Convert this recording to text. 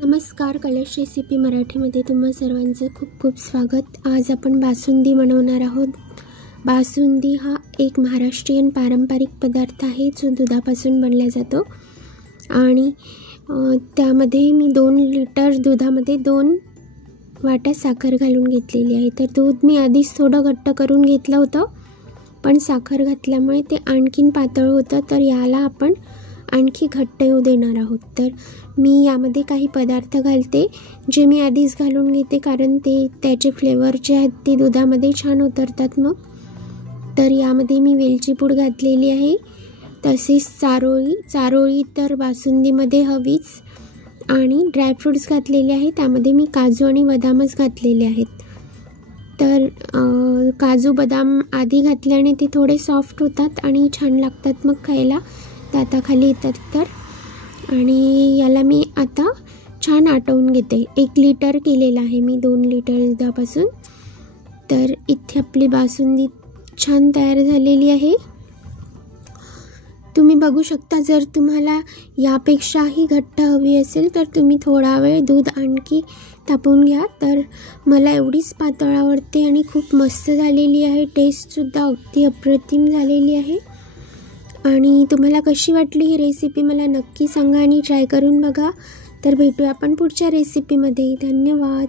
नमस्कार, कलश रेसिपी मराठीमध्ये तुम्हा सर्वांचं खूप खूप स्वागत। आज आपण बासुंदी बनवणार आहोत। बासुंदी हा एक महाराष्ट्रीयन पारंपरिक पदार्थ आहे जो दुधापासून बनला जातो आणि त्यामध्ये मी 2 लिटर दुधामध्ये 2 वाट्या साखर घालून घेतलेली आहे। तर दूध मी आधीच थोडं घट्ट करून घेतलं होतं, पण साखर घातल्यामुळे ते आणखीन पातळ होतं, तर याला आपण आणखी घट्ट होऊ देणार आहोत। तर मी यामध्ये काही पदार्थ घालते जे मी आधीच घालून घेते, कारण त्याचे फ्लेवर जे आहेत ते दुधामध्ये छान उतरतात मग। तर यामध्ये मी वेलची पूड घातलेली आहे, तसेच चारोळी तर बासुंदीमध्ये हवीच, आणि ड्रायफ्रूट्स घातलेले आहे। त्यामध्ये मी काजू आणि बदामच घातलेले आहेत। तर काजू बदाम आधी घातल्याने ते थोडे सॉफ्ट होतात आणि छान लागतात मग खायला, दाताखाली येतात तर। आणि याला मी आता छान आटवून घेते। 1 लिटर केलेला आहे मी 2 लिटर दुधापासून। तर इथे आपली बासुंदी छान तयार झालेली आहे, तुम्ही बघू शकता। जर तुम्हाला यापेक्षाही घट्ट हवी असेल तर तुम्ही थोडा वेळ दूध आणखी तापवून घ्या। तर मला एवढीच पातळ आवडते आणि खूप मस्त झालेली आहे, टेस्टसुद्धा अगदी अप्रतिम झालेली आहे। आणि तुम्हाला कशी वाटली ही रेसिपी मला नक्की सांगा आणि ट्राय करून बघा। तर भेटूया आपण पुढच्या रेसिपीमध्ये। धन्यवाद।